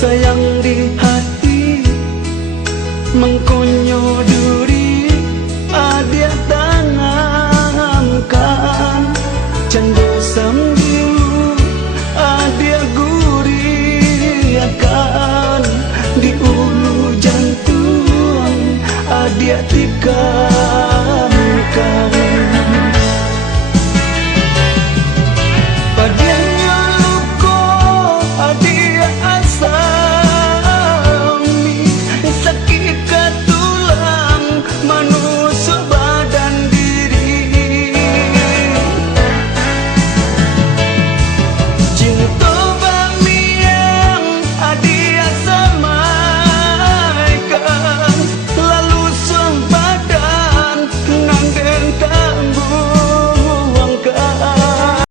sayang di hati mengkonyo duri adia tangankan candu sambil adia guri akan di ulu jantung adia tikam